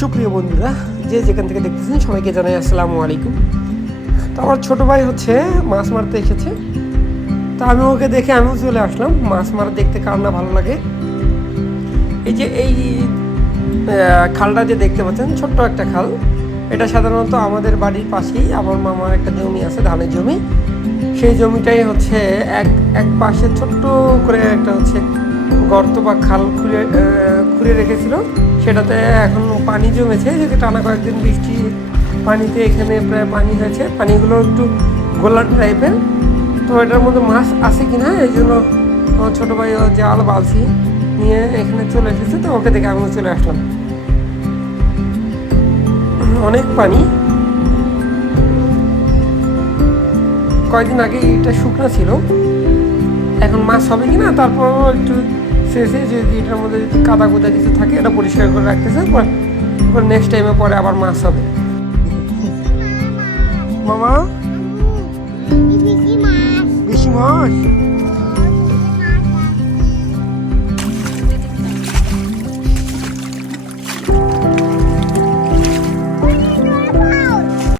সুপ্রিয় বন্ধুরা, যে যেখান থেকে দেখতেছেন সবাইকে জানাই আসসালামু আলাইকুম। তো আমার ছোটো ভাই হচ্ছে মাছ মারতে এসেছে, তো আমি ওকে দেখে আমিও চলে আসলাম। মাছ মারা দেখতে কার না ভালো লাগে। এই খালটা যে দেখতে পাচ্ছেন, ছোট্ট একটা খাল, এটা সাধারণত আমাদের বাড়ির পাশেই আমার মামার একটা জমি আছে, ধানের জমি। সেই জমিটাই হচ্ছে এক পাশে ছোট্ট করে একটা হচ্ছে গর্ত বা খাল খুঁড়ে রেখেছিল। সেটাতে এখন পানি জমেছে, যদি টানা কয়েকদিন বৃষ্টি পানিতে এখানে প্রায় পানি হয়েছে, পানিগুলো একটু গোলাট টাইপের। তো এটার মধ্যে মাছ আছে কি না, এই জন্য ছোটো ভাই জাল বালছি নিয়ে এখানে চলে এসেছে। তো ওকে দেখে আমিও চলে আসলাম। অনেক পানি, কয়েকদিন আগে এটা শুকনো ছিল, এখন মাছ হবে কি না তারপর একটু শেষে যদি এটার মধ্যে যদি কাদা কুদা কিছু থাকে এটা পরিষ্কার করে রাখতেছে, পর নেক্সট টাইমে পরে আবার মাছ হবে। মামা বেশি মাছ